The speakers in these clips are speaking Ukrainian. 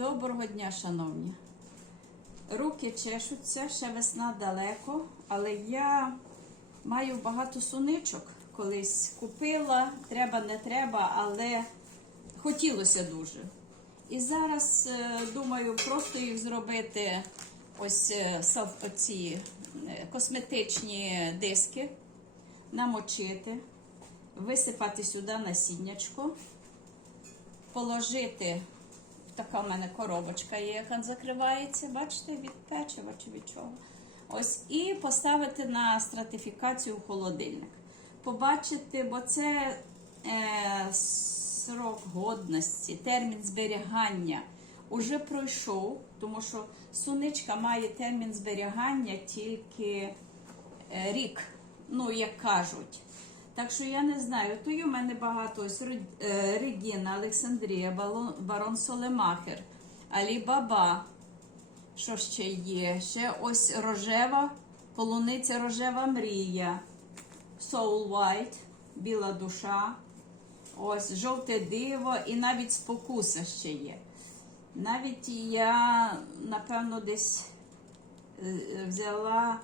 Доброго дня, шановні. Руки чешуться, ще весна далеко, але я маю багато суничок. Колись купила, треба, не треба, але хотілося дуже. І зараз е, думаю просто їх зробити ось е, оці е, косметичні диски, намочити, висипати сюди насіннячко, положити. Така в мене коробочка є, яка закривається, бачите, від печива чи від чого. Ось, і поставити на стратифікацію в холодильник. Побачити, бо це е, срок годності, термін зберігання уже пройшов, тому що суничка має термін зберігання тільки е, рік, ну як кажуть. Так що я не знаю. То є в мене багато ось е, Регіна, Олександрія, Барон Солемахер, Алі Баба. Що ще є? Ще ось рожева, полуниця рожева мрія, Soul White, біла душа, ось жовте диво і навіть спокуса ще є. Навіть я, напевно, десь е, взяла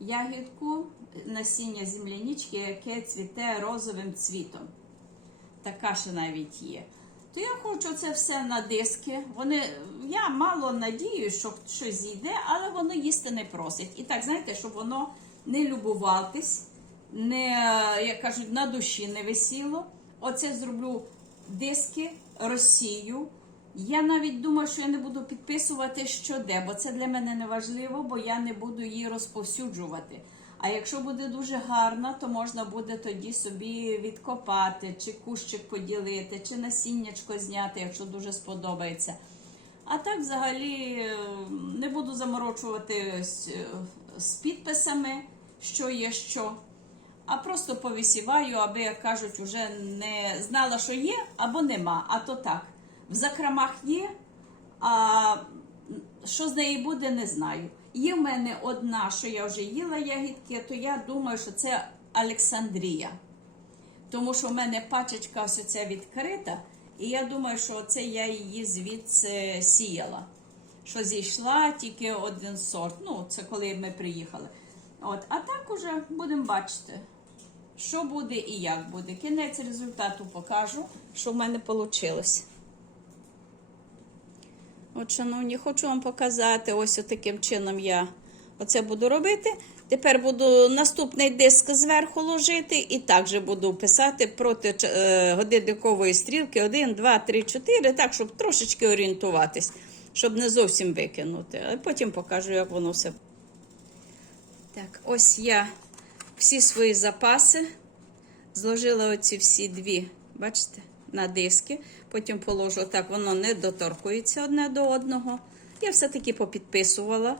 ягідку насіння землянички, яке цвіте розовим цвітом. Така ще навіть є. То я хочу це все на диски. Вони, я мало надію, що щось зійде, але воно їсти не просить. І так, знаєте, щоб воно не любуватись, не, як кажуть, на душі не висіло. Оце зроблю диски, розсію. Я навіть думаю, що я не буду підписувати що де, бо це для мене не важливо, бо я не буду її розповсюджувати. А якщо буде дуже гарна, то можна буде тоді собі відкопати, чи кущик поділити, чи насіннячко зняти, якщо дуже сподобається. А так, взагалі, е, не буду заморочуватись е, з підписами, що є що. А просто повисіваю, аби, як кажуть, уже не знала, що є або нема. А то так. В закромах є, а що з неї буде, не знаю. Є в мене одна, що я вже їла ягідки, то я думаю, що це Олександрія. Тому що в мене пачечка ось ця відкрита, і я думаю, що це я її звідси сіяла. Що зійшла тільки один сорт. Ну, це коли ми приїхали. От, а так уже будемо бачити, що буде і як буде. Кінець результату покажу, що в мене вийшло. От, шановні, хочу вам показати, ось таким чином я оце буду робити. Тепер буду наступний диск зверху ложити і також буду писати проти е, годинникової стрілки 1, 2, 3, 4, так, щоб трошечки орієнтуватись, щоб не зовсім викинути. А потім покажу, як воно все. Так, ось я всі свої запаси зложила оці всі дві, бачите, на диски. Потім положу так, воно не доторкується одне до одного. Я все-таки попідписувала.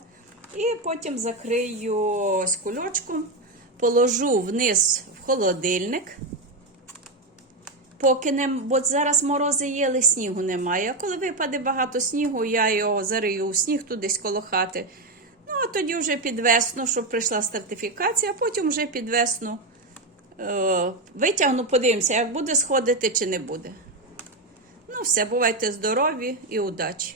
І потім закрию ось кульочком, положу вниз в холодильник. Поки не, бо зараз морози є, але снігу немає. А коли випаде багато снігу, я його зарию у сніг тут десь коло хати. Ну, а тоді вже під весну, щоб прийшла стратифікація, а потім вже під весну е, витягну, подивимося, як буде сходити чи не буде. Ну, все, бувайте здорові і удачі!